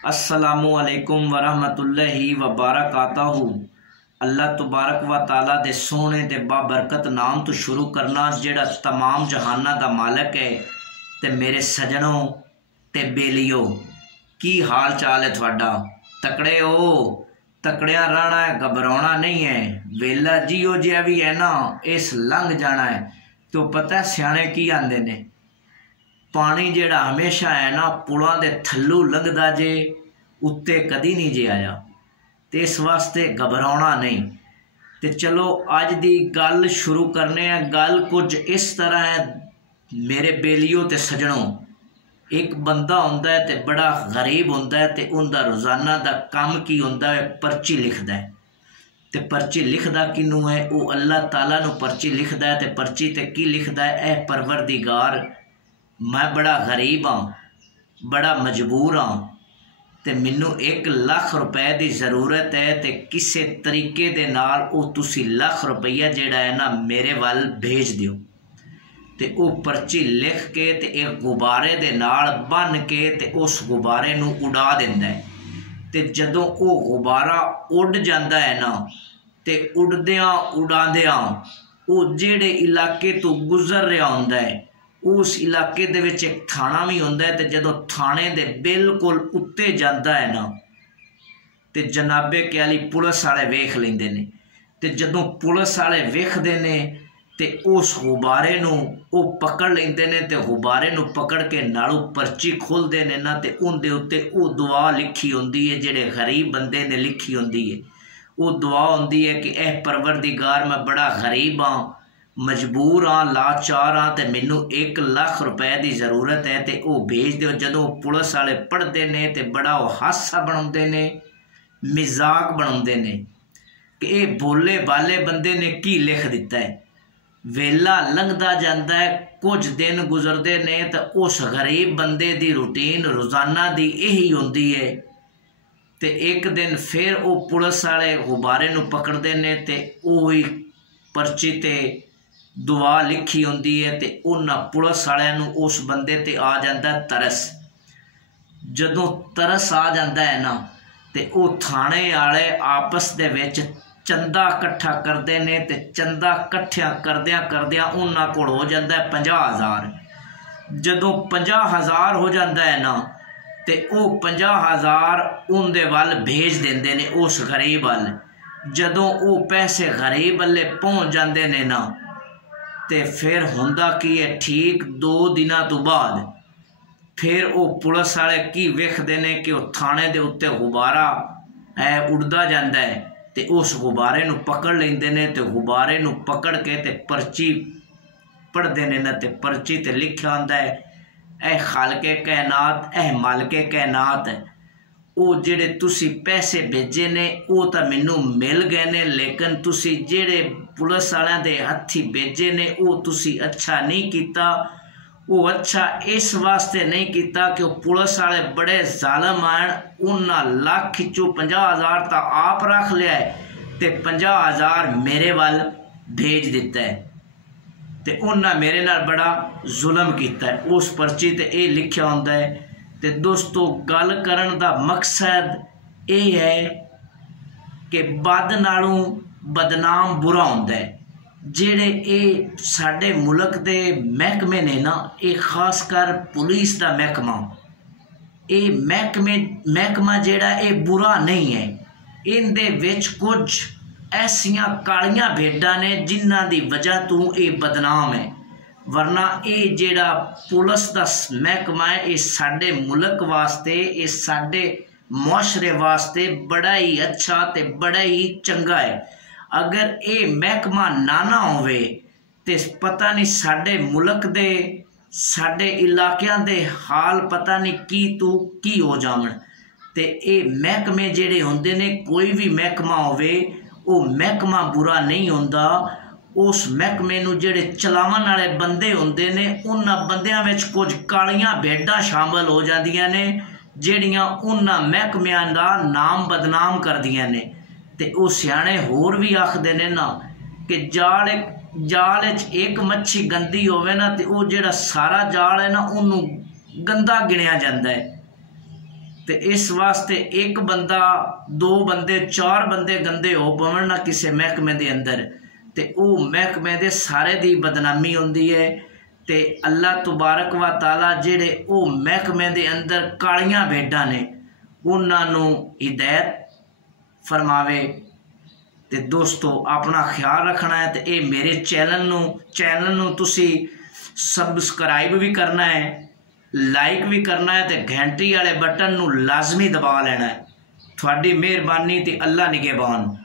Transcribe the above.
अस्सलामु अलैकुम वरहमतुल्लाहि वबरकातहू। अल्लाह तबारक व ताला दे सोहने ते बाबरकत नाम तो शुरू करना जेड़ा तमाम जहाना दा मालक है। ते मेरे सजनों ते बेलियो, की हाल चाल है थोड़ा? तकड़े हो? तकड़िया रहना है, घबराना नहीं है। वेला जियो जिहा भी है ना, इस लंघ जाना है। तो पता है सियाने की आंदे ने, पानी जेड़ा हमेशा है ना पुलों के थल्लों लंघदा जे, उत्ते कदी नहीं जे आया। तो इस वास्ते घबराना नहीं। तो चलो अज दी गल शुरू करने हैं। गल कुछ इस तरह है मेरे बेलियो ते सजनों। एक बंदा होंदा है ते बड़ा गरीब होंदा है ते उनका रोज़ाना दा काम की होंदा है, पर्ची लिखदा है। ते पर्ची लिखदा किनू है? वो अल्लाह ताला नू पर्ची लिखदा है। ते पर्ची ते की लिखदा है? ऐ परवरदिगार, मैं बड़ा गरीब हाँ, बड़ा मजबूर हाँ, ते मैनू 1 लाख रुपए की जरूरत है। तो किसी तरीके दे नाल वो तुसी लाख रुपया जेड़ा है ना मेरे वाल भेज दियो। ते वो पर्ची लिख के ते एक गुब्बारे दे नाल बन के ते उस गुब्बारे नू उड़ा दिंदा है। ते जदों वो गुब्बारा उड़ जाता है ना, ते उड़दियां उड़ादियां वो जेड़े इलाके तो गुजर रहा होंदा है, उस इलाके दे विच एक थाना भी होंदा है। ते जदों थाने दे बिल्कुल उत्ते जाता है ना, ते जनाबे क्याली पुलिस वाले वेख लेंदे ने। ते जदों पुलिस वाले वेखदे ने ते उस गुब्बारे नू वो पकड़ लेंदे ने। ते गुब्बारे नू पकड़ के नालों पर्ची खोलदे ने ना, ते उनदे उत्ते वो दुआ लिखी होंदी है जेड़े गरीब बंदे ने लिखी होंदी है। वो दुआ होंदी है कि ऐ परवरदिगार, मैं बड़ा गरीब हाँ, मजबूर हाँ, लाचार हाँ, तो मैनू 1 लाख रुपए की जरूरत है, तो वह भेज दो। जदों पुलिस वाले पढ़ते हैं तो बड़ा वो हासा बनाते ने, मजाक बनाते ने कि ये भोले भाले बंदे ने की लिख दिता है। वेला लंघदा जाता है, कुछ दिन गुजरते ने, तो उस गरीब बंदे की रूटीन रोज़ाना की यही होंदी है। तो एक दिन फिर वो पुलिस वाले गुब्बारे नू पकड़ते हैं, तो वही पर्ची ते दुआ लिखी होंदी है। तो उन्होंने पुलिस वालियां नू उस बंदे ते आ जाता है तरस। जदों तरस आ जाता है ना, तो वो थाने वाले आपस दे विच चंदा इकट्ठा करते हैं। तो चंदा इकट्ठा करदियां करदियां उन्होंने कोल हो जाता है 50,000। जदों 50,000 हो जाता है ना, तो वो 50,000 उनके वाल भेज देंदे ने उस गरीब वाल। जदों वो पैसे गरीब वाले पहुँच जाते हैं ना, तो फिर हुंदा की है, ठीक 2 दिनों तो बाद फिर वो पुलिस वाले की वेखते हैं कि वह थाने के उत्ते गुब्बारा है उड़ता जाता है। तो उस गुब्बारे नू पकड़ लेंदे ने। तो गुब्बारे नू पकड़ के ते पर्ची पढ़ते हैं ना, तो पर्ची ते लिखा होंदा है, ऐ खालके कायनात, ऐ मालके कायनात, वो जेड़े तुसी पैसे भेजे ने वो तो मैनू मिल गए ने, लेकिन तुसी जेड़े पुलिस वालियां दे हत्थी भेजे ने वो तुसी अच्छा नहीं किया। वो अच्छा इस वास्ते नहीं किया कि पुलिस वाले बड़े जालम आन। उन्हें लाख चो 50,000 तो आप रख लिया है, तो 50,000 मेरे वाल भेज दिता है। तो उन्हें मेरे नाल बड़ा जुल्म किया है। उस पर्ची ते ये लिखा होंदा है। तो दोस्तों, गल करन दा मकसद ये है कि बद नालों बदनाम बुरा होंदा है। जेड़े ये साडे मुल्क दे महकमे ने ना, ये खासकर पुलिस दा महकमा, ये महकमा जेड़ा ये बुरा नहीं है। इनदे विच कुछ ऐसियां कालियां भेडां ने जिन्हां दी वजह तो ये बदनाम है। वरना ये जेड़ा पुलिस दा महकमा है, ये साडे मुल्क वास्ते, ये साडे मुआशरे वास्ते बड़ा ही अच्छा ते बड़ा ही चंगा है। अगर ये महकमा ना होवे तो पता नहीं साडे मुल्क दे साडे इलाकियां दे हाल पता नहीं की हो जावन। तो ये महकमे जेड़े होंदे ने, कोई भी महकमा होवे वो महकमा बुरा नहीं होंदा। उस महकमे नू जेड़े चलावन वाले बंदे होंदे ने, उन्हां बंदियां विच कुछ कालियां भेडां शामिल हो जांदियां ने जेड़ियां उन्हां महकमियां दा नाम बदनाम करदियां ने। ते वो सियाणे होर भी आखदे ने ना कि जाल एक मच्छी गंदी होवे ना, तो वो जेड़ा सारा जाल है ना उन्होंने गंदा गिणिया जाता है। तो इस वास्ते एक बंदा, दो बंदे, चार बंदे गंदे हो पवन ना किसी महकमे के अंदर, तो वह महकमे के सारे की बदनामी होंदी है। तो अल्लाह तबारक व ताला जेड़े वो महकमे के अंदर कालियां भेडां ने उन्होंने हिदायत फरमावे। तो दोस्तों अपना ख्याल रखना है। तो ये मेरे चैनल नू तुसी सबसक्राइब भी करना है, लाइक भी करना है, तो घंटी वाले बटन नू लाजमी दबा लेना है। थोड़ी मेहरबानी ते अल्लाह निगहबान।